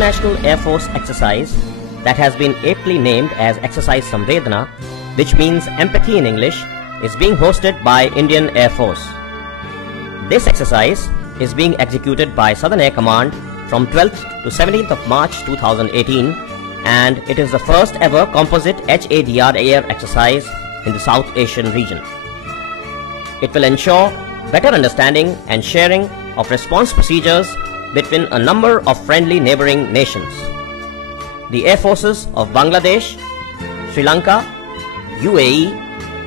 International Air Force exercise that has been aptly named as Exercise SAMVEDNA, which means empathy in English, is being hosted by Indian Air Force. This exercise is being executed by Southern Air Command from 12th to 17th of March 2018, and it is the first ever composite HADR air exercise in the South Asian region. It will ensure better understanding and sharing of response procedures between a number of friendly neighboring nations. The Air Forces of Bangladesh, Sri Lanka, UAE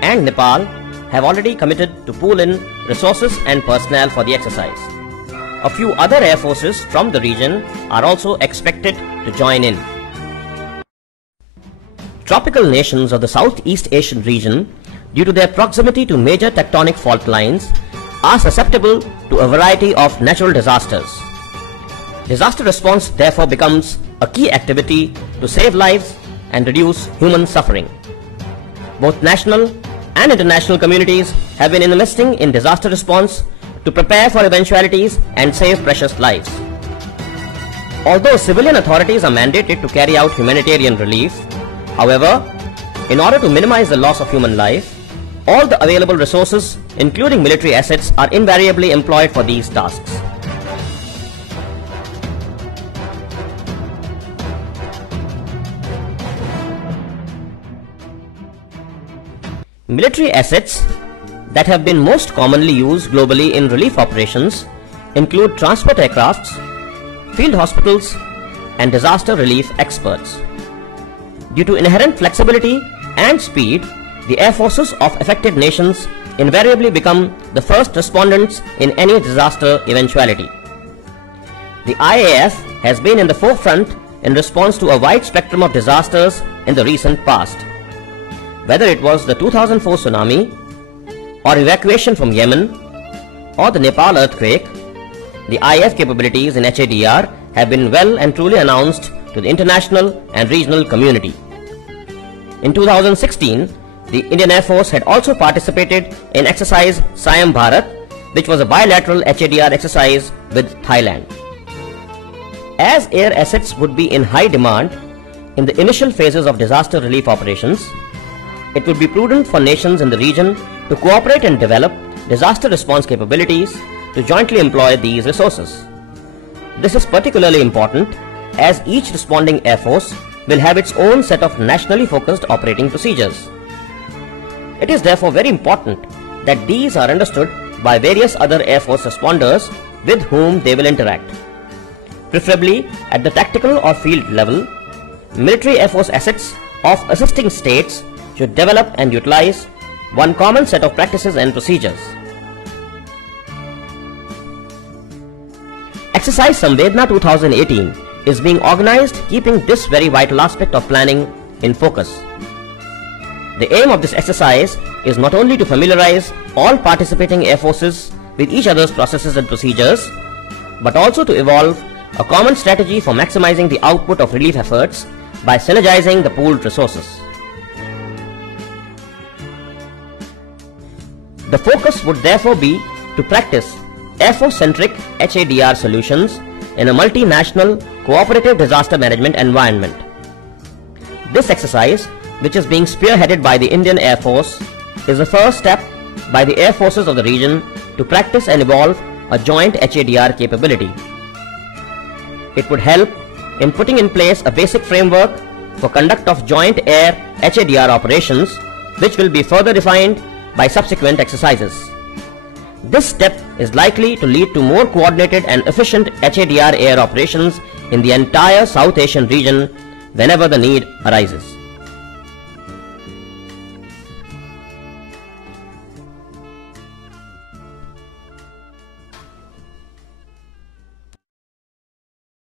and Nepal have already committed to pool in resources and personnel for the exercise. A few other air forces from the region are also expected to join in. Tropical nations of the Southeast Asian region, due to their proximity to major tectonic fault lines, are susceptible to a variety of natural disasters. Disaster response therefore becomes a key activity to save lives and reduce human suffering. Both national and international communities have been investing in disaster response to prepare for eventualities and save precious lives. Although civilian authorities are mandated to carry out humanitarian relief, however, in order to minimize the loss of human life, all the available resources, including military assets, are invariably employed for these tasks. Military assets that have been most commonly used globally in relief operations include transport aircrafts, field hospitals, and disaster relief experts. Due to inherent flexibility and speed, the air forces of affected nations invariably become the first respondents in any disaster eventuality. The IAF has been in the forefront in response to a wide spectrum of disasters in the recent past. Whether it was the 2004 tsunami, or evacuation from Yemen, or the Nepal earthquake, the IAF capabilities in HADR have been well and truly announced to the international and regional community. In 2016, the Indian Air Force had also participated in exercise SAMVEDNA, which was a bilateral HADR exercise with Thailand. As air assets would be in high demand in the initial phases of disaster relief operations, it would be prudent for nations in the region to cooperate and develop disaster response capabilities to jointly employ these resources. This is particularly important as each responding air force will have its own set of nationally focused operating procedures. It is therefore very important that these are understood by various other air force responders with whom they will interact. Preferably at the tactical or field level, military air force assets of assisting states should develop and utilize one common set of practices and procedures. Exercise SAMVEDNA 2018 is being organized keeping this very vital aspect of planning in focus. The aim of this exercise is not only to familiarize all participating air forces with each other's processes and procedures, but also to evolve a common strategy for maximizing the output of relief efforts by synergizing the pooled resources. The focus would therefore be to practice Air Force-centric HADR solutions in a multinational cooperative disaster management environment. This exercise, which is being spearheaded by the Indian Air Force, is the first step by the air forces of the region to practice and evolve a joint HADR capability. It would help in putting in place a basic framework for conduct of joint air HADR operations, which will be further refined by subsequent exercises. This step is likely to lead to more coordinated and efficient HADR air operations in the entire South Asian region whenever the need arises.